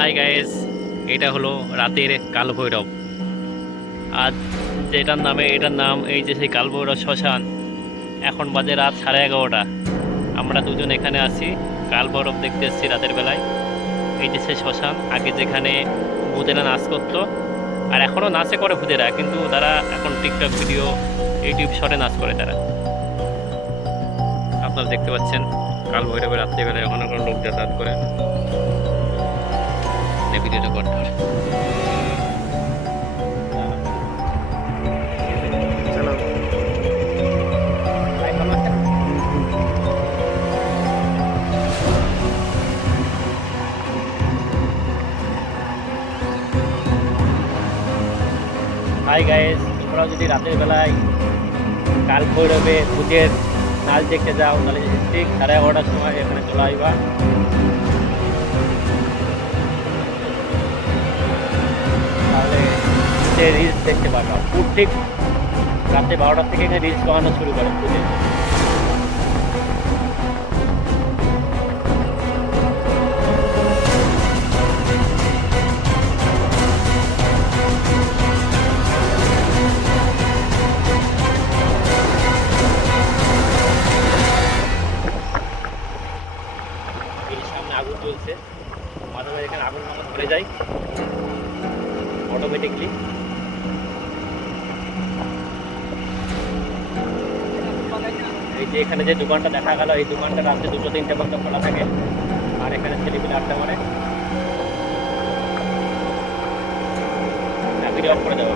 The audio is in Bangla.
হাই গাইস এটা হলো রাতের কালভৈরব। আজ যেটার নামে, এটার নাম এই যে সেই কালভৈরব শ্মশান। এখন বাজে রাত সাড়ে এগারোটা। আমরা দুজন এখানে আছি, কালভৈরব দেখতে এসেছি রাতের বেলায়। এই যে সেই শ্মশান, আগে যেখানে ভূতেরা নাচ করতো, আর এখনও নাচে করে ভূতেরা, কিন্তু তারা এখন টিকটক ভিডিও ইউটিউব শর্টে নাচ করে তারা। আপনারা দেখতে পাচ্ছেন কাল ভৈরবের রাত্রিবেলায় কোনো লোক যাতায়াত করে। এই ভিডিওটা করতে হবে চলো। হাই গাইস তোমরাও যদি রাতের বেলায় কাল ভৈরবে ভূতের নাচ দেখতে যাও তাহলে ঠিক সাড়ে এগারোটার সময় এখানে চলে আসবা। সে রিলস দেখতে পারবা পুর ঠিক রাতে বারোটার থেকে এখানে রিলস বানানো শুরু করে সামনে আগুন জ্বলছে। মাঝে এখানে আগুন মতো ধরে যায়। অটোমেটিকলি এই যে এখানে যে দোকানটা দেখা গেল, এই দোকানটা রাত্রে দুটো, তিনটে পর্যন্ত খোলা থাকে। আর এখানে ছেলেপিলে আড্ডা মারে। অফ করে দেবো